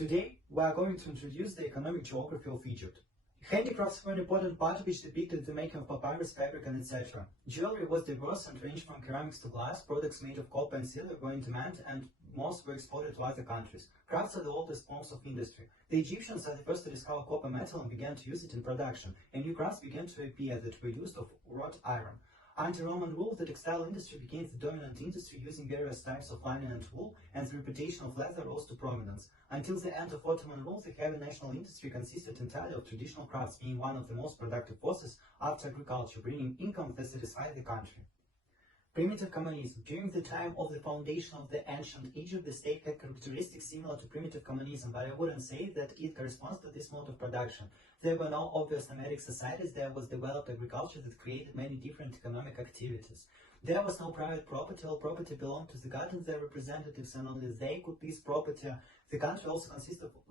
Today, we are going to introduce the economic geography of Egypt. Handicrafts were an important part which depicted the making of papyrus, fabric, and etc. Jewelry was diverse and ranged from ceramics to glass. Products made of copper and silver were in demand, and most were exported to other countries. Crafts are the oldest forms of industry. The Egyptians are the first to discover copper metal and began to use it in production, and new crafts began to appear that were used of wrought iron. Under Roman rule, the textile industry became the dominant industry, using various types of linen and wool, and the reputation of leather rose to prominence. Until the end of Ottoman rule, the heavy national industry consisted entirely of traditional crafts, being one of the most productive forces after agriculture, bringing income that satisfied the country. Primitive communism. During the time of the foundation of the ancient Egypt, the state had characteristics similar to primitive communism, but I wouldn't say that it corresponds to this mode of production. There were no obvious nomadic societies. There was developed agriculture that created many different economic activities. There was no private property. All property belonged to the god and their representatives, and only they could lease property. The country also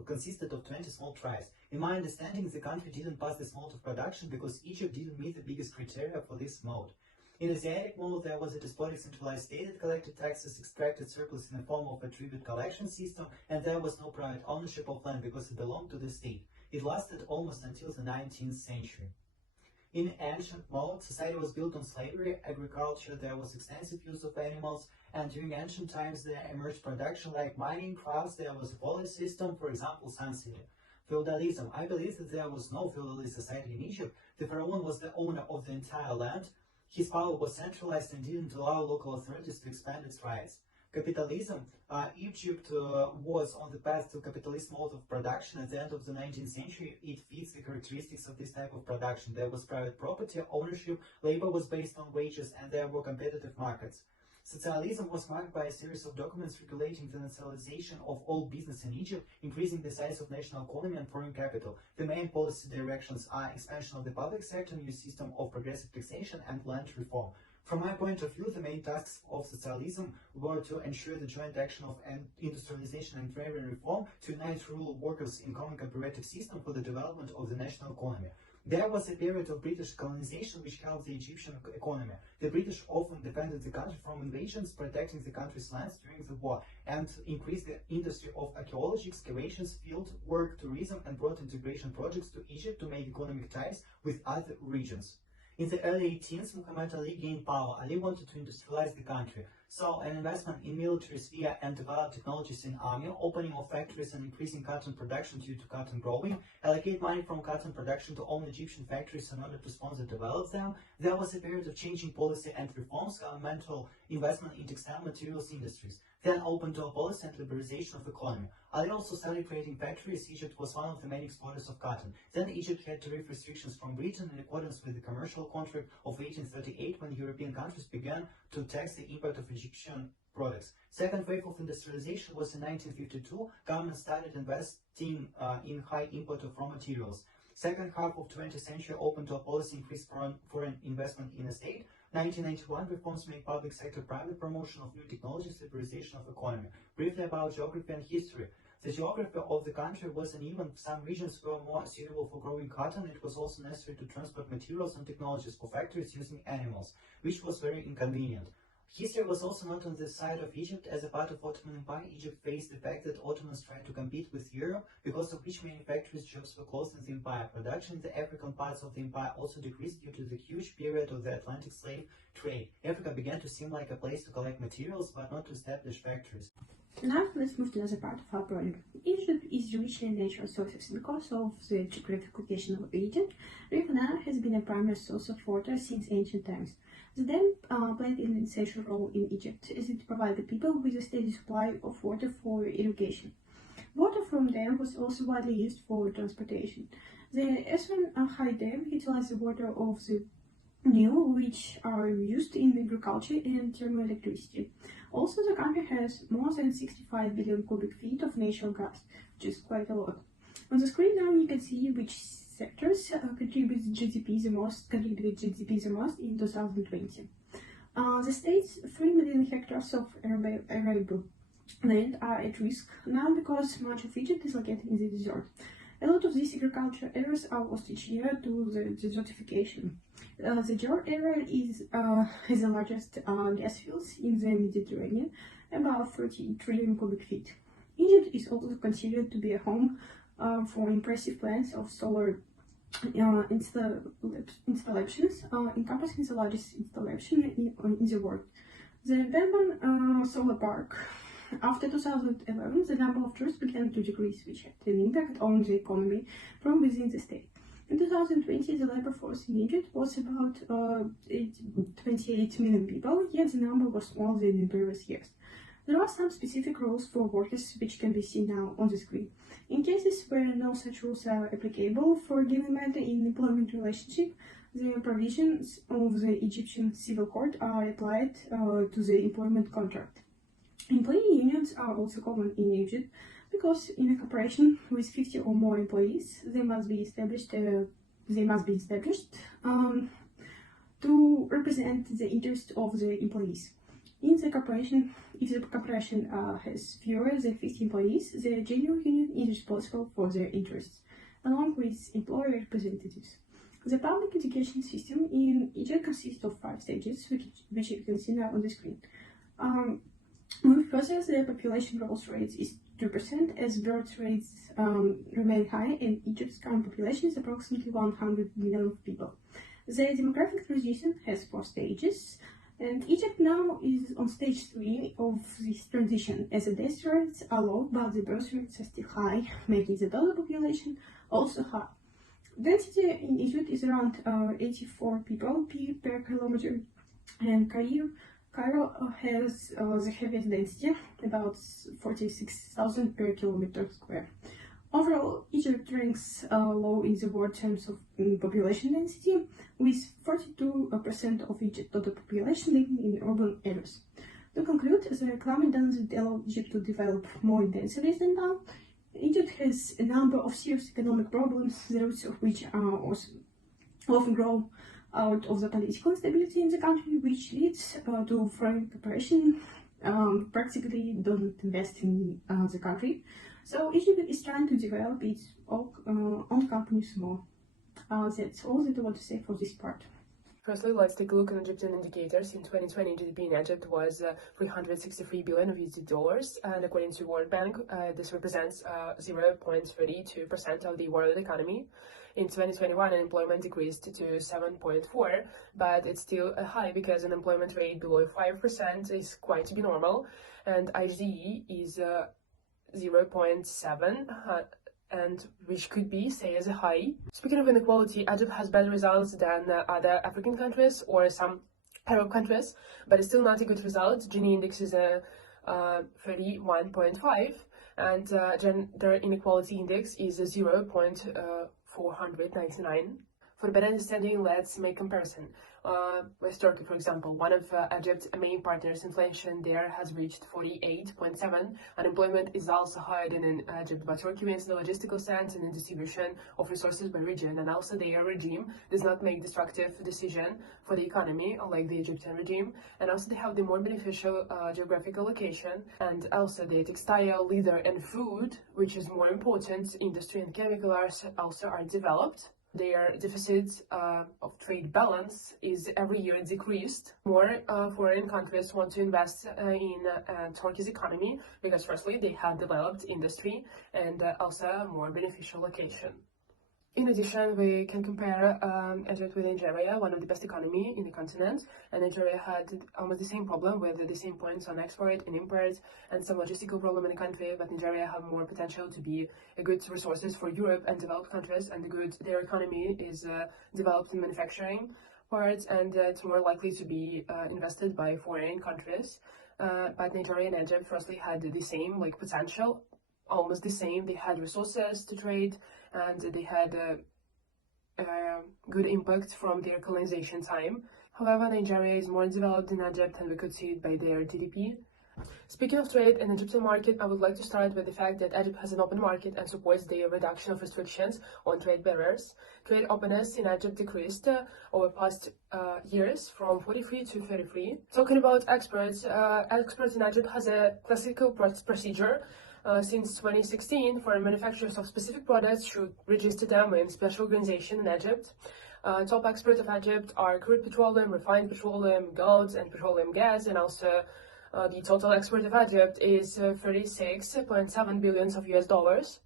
consisted of 20 small tribes. In my understanding, the country didn't pass this mode of production because Egypt didn't meet the biggest criteria for this mode. In the Asiatic mode, there was a despotic centralized state that collected taxes, extracted surplus in the form of a tribute collection system, and there was no private ownership of land because it belonged to the state. It lasted almost until the 19th century. In ancient mode, society was built on slavery, agriculture, there was extensive use of animals, and during ancient times there emerged production like mining, crafts, there was a police system, for example, Sun City. Feudalism. I believe that there was no feudalist society in Egypt. The pharaoh was the owner of the entire land. His power was centralized and didn't allow local authorities to expand its rights. Capitalism. Egypt was on the path to capitalist mode of production at the end of the 19th century. It fits the characteristics of this type of production. There was private property, ownership, labor was based on wages, and there were competitive markets. Socialism was marked by a series of documents regulating the nationalization of all business in Egypt, increasing the size of national economy and foreign capital. The main policy directions are expansion of the public sector, new system of progressive taxation, and land reform. From my point of view, the main tasks of socialism were to ensure the joint action of industrialization and agrarian reform, to unite rural workers in common cooperative system for the development of the national economy. There was a period of British colonization which helped the Egyptian economy. The British often defended the country from invasions, protecting the country's lands during the war, and increased the industry of archaeology, excavations, field work, tourism, and brought integration projects to Egypt to make economic ties with other regions. In the early 18th, Muhammad Ali gained power. Ali wanted to industrialize the country, so an investment in military sphere and developed technologies in army, opening of factories and increasing cotton production due to cotton growing, allocate money from cotton production to own Egyptian factories in order to sponsor and develop them. There was a period of changing policy and reforms, governmental investment in textile materials industries, then open door policy and liberalization of economy. Ali also started creating factories. Egypt was one of the main exporters of cotton. Then Egypt had tariff restrictions from Britain in accordance with the commercial contract of 1838, when European countries began to tax the import of Egyptian products. Second wave of industrialization was in 1952. Government started investing in high import of raw materials. Second half of 20th century, open door policy increased foreign investment in the state. 1991 reforms made public sector private promotion of new technologies, liberalization of economy. Briefly about geography and history. The geography of the country was uneven. Some regions were more suitable for growing cotton. It was also necessary to transport materials and technologies for factories using animals, which was very inconvenient. History was also not on the side of Egypt. As a part of Ottoman Empire, Egypt faced the fact that Ottomans tried to compete with Europe, because of which many factories jobs were closed in the empire. Production in the African parts of the empire also decreased due to the huge period of the Atlantic slave trade. Africa began to seem like a place to collect materials, but not to establish factories. Now let's move to another part of our project. Egypt is rich in natural sources. Because of the geographic location of Egypt, River Nile has been a primary source of water since ancient times. The dam played an essential role in Egypt, as it provided people with a steady supply of water for irrigation. Water from dam was also widely used for transportation. The Aswan High Dam utilized the water of the Nile, which are used in agriculture and thermoelectricity. Also, the country has more than 65 billion cubic feet of natural gas, which is quite a lot. On the screen now you can see which sectors contributed GDP the most in 2020. The state's 3 million hectares of arable land are at risk now because much of Egypt is located in the desert. A lot of these agricultural areas are lost each year to the desertification. The Jor area has the largest gas fields in the Mediterranean, about 30 trillion cubic feet. Egypt is also considered to be a home for impressive plans of solar installations, encompassing the largest installation in the world. The Durban Solar Park. After 2011, the number of tourists began to decrease, which had an impact on the economy from within the state. In 2020, the labor force in Egypt was about 28 million people, yet the number was smaller than in previous years. There are some specific rules for workers which can be seen now on the screen. In cases where no such rules are applicable for a given matter in employment relationship, the provisions of the Egyptian Civil Code are applied to the employment contract. Employee unions are also common in Egypt because in a corporation with 50 or more employees, they must be established to represent the interest of the employees. In the corporation, if the corporation has fewer than 50 employees, the general union is responsible for their interests, along with employer representatives. The public education system in Egypt consists of 5 stages, which you can see now on the screen. Moving further, the population growth rate is 2%, as birth rates remain high, and Egypt's current population is approximately 100 million people. The demographic transition has 4 stages, and Egypt now is on stage 3 of this transition, as the death rates are low, but the birth rates are still high, making the total population also high. Density in Egypt is around 84 people per kilometer, and Cairo has the heaviest density, about 46,000 per kilometer square. Overall, Egypt ranks low in the world terms of population density, with 42% of Egypt's total population living in urban areas. To conclude, the climate doesn't allow Egypt to develop more intensely than now. Egypt has a number of serious economic problems, the roots of which often grow out of the political instability in the country, which leads to foreign corporations practically don't invest in the country. So Egypt is trying to develop its own companies more. That's all that I want to say for this part. Firstly, let's take a look at Egyptian indicators. In 2020, GDP in Egypt was 363 billion of USD dollars, and according to World Bank, this represents 0.32% of the world economy. In 2021, unemployment decreased to 7.4%, but it's still high because an employment rate below 5% is quite to be normal, and IGE is 0.7%. And which could be, say, as a high. Speaking of inequality, Egypt has better results than other African countries or some Arab countries, but it's still not a good result. Gini index is 31.5, and gender inequality index is 0.499. For better understanding, let's make comparison. With Turkey, for example, one of Egypt's main partners, inflation there has reached 48.7. Unemployment is also higher than in Egypt, but Turkey wins in the logistical sense and in distribution of resources by region, and also their regime does not make destructive decision for the economy, unlike the Egyptian regime, and also they have the more beneficial geographical location, and also the textile, leather, and food, which is more important, industry and chemical also are developed. Their deficit of trade balance is every year decreased. More foreign countries want to invest in Turkey's economy because firstly they have developed industry and also a more beneficial location. In addition, we can compare Egypt with Nigeria, one of the best economy in the continent, and Nigeria had almost the same problem with the same points on export and import and some logistical problem in the country, but Nigeria have more potential to be a good resources for Europe and developed countries, and their economy is developed in manufacturing parts, and it's more likely to be invested by foreign countries. But Nigeria and Egypt firstly had the same potential, almost the same. They had resources to trade, and they had good impact from their colonization time. However, Nigeria is more developed than Egypt, and we could see it by their GDP. Speaking of trade and Egyptian market, I would like to start with the fact that Egypt has an open market and supports the reduction of restrictions on trade barriers. Trade openness in Egypt decreased over past years from 43 to 33. Talking about exports, exports in Egypt has a classical procedure. Since 2016, foreign manufacturers of specific products should register them in special organization in Egypt. Top exports of Egypt are crude petroleum, refined petroleum, gold, and petroleum gas, and also The total export of Egypt is 36.7 billion of US dollars,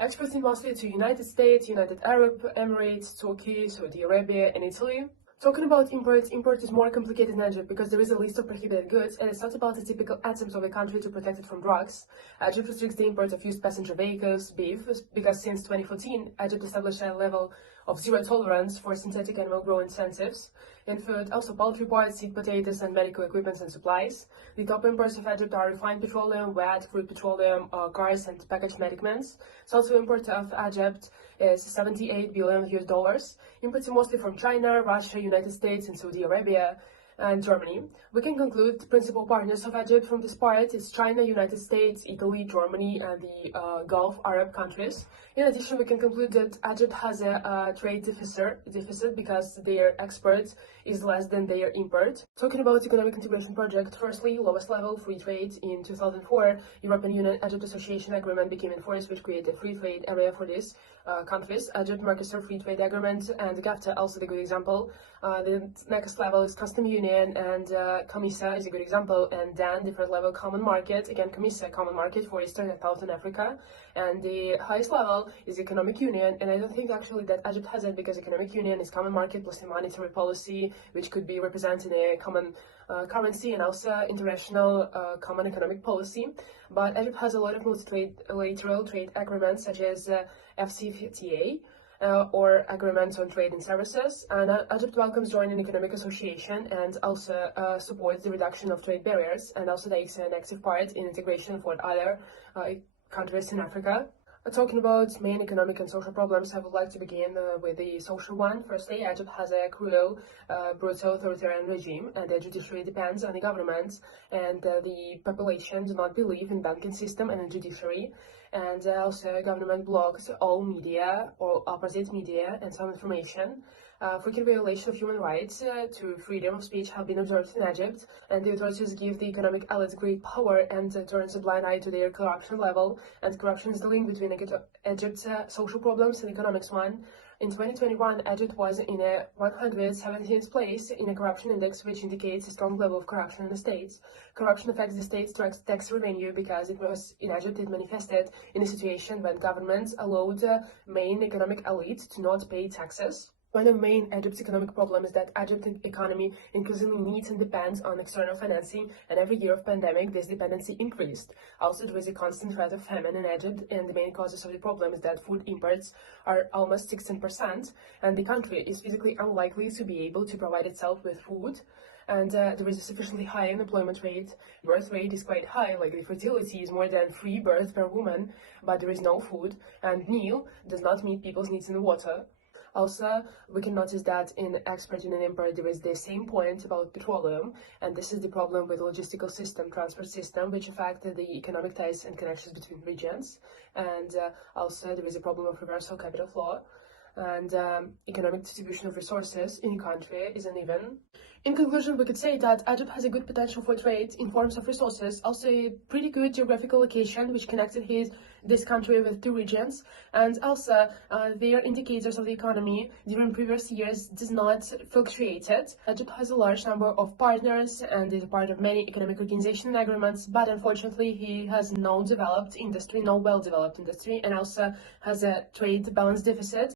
exporting mostly to United States, United Arab Emirates, Turkey, Saudi Arabia, and Italy. Talking about import is more complicated in Egypt because there is a list of prohibited goods, and it's not about a typical attempt of the country to protect it from drugs. Egypt restricts the import of used passenger vehicles, beef, because since 2014, Egypt established a level of zero tolerance for synthetic animal grow incentives in food, also poultry parts, seed potatoes, and medical equipment and supplies. The top imports of Egypt are refined petroleum, wet, crude petroleum, cars, and packaged medicaments. Total import of Egypt is 78 billion US dollars, imported mostly from China, Russia, United States, and Saudi Arabia, and Germany. We can conclude the principal partners of Egypt from this part is China, United States, Italy, Germany, and the Gulf Arab countries. In addition, we can conclude that Egypt has a trade deficit because their export is less than their import. Talking about economic integration project, firstly, lowest level free trade. In 2004, European Union Egypt Association Agreement became enforced, which created a free trade area for these countries. Egypt Mercosur Free Trade Agreement and GAFTA also a good example. The next level is Custom Union, and COMESA is a good example, and then different level Common Market, again COMESA Common Market for Eastern and Southern Africa, and the highest level is Economic Union, and I don't think actually that Egypt has it because Economic Union is Common Market plus a monetary policy which could be represented in a common currency and also international common economic policy. But Egypt has a lot of multilateral trade agreements such as FCFTA, or agreements on trade and services, and Egypt welcomes joining economic association and also supports the reduction of trade barriers, and also takes an active part in integration for other countries in Africa. Talking about main economic and social problems, I would like to begin with the social one. Firstly, Egypt has a cruel, brutal authoritarian regime, and the judiciary depends on the government, and the population do not believe in banking system and in judiciary, and also government blocks all media or opposite media and some information. Frequent violation of human rights to freedom of speech have been observed in Egypt, and the authorities give the economic elites great power and turns a blind eye to their corruption level, and corruption is the link between Egypt's social problems and economics one. In 2021, Egypt was in a 117th place in a corruption index, which indicates a strong level of corruption in the states. Corruption affects the state's tax revenue because in Egypt it manifested in a situation when governments allowed main economic elites to not pay taxes. One of the main Egypt's economic problems is that Egypt's economy increasingly needs and depends on external financing, and every year of pandemic, this dependency increased. Also, there is a constant threat of famine in Egypt, and the main causes of the problem is that food imports are almost 16%, and the country is physically unlikely to be able to provide itself with food. And there is a sufficiently high unemployment rate. Birth rate is quite high, like the fertility is more than 3 births per woman, but there is no food, and meal does not meet people's needs in water. Also, we can notice that in export and in import there is the same point about petroleum, and this is the problem with logistical system, transport system, which affect the economic ties and connections between regions. And also there is a problem of reversal capital flow, and economic distribution of resources in a country is uneven. In conclusion, we could say that Egypt has a good potential for trade in forms of resources, also a pretty good geographical location which connected this country with 2 regions, and also their indicators of the economy during previous years does not fluctuated. Egypt has a large number of partners and is a part of many economic organization and agreements, but unfortunately he has no well-developed industry, and also has a trade balance deficit.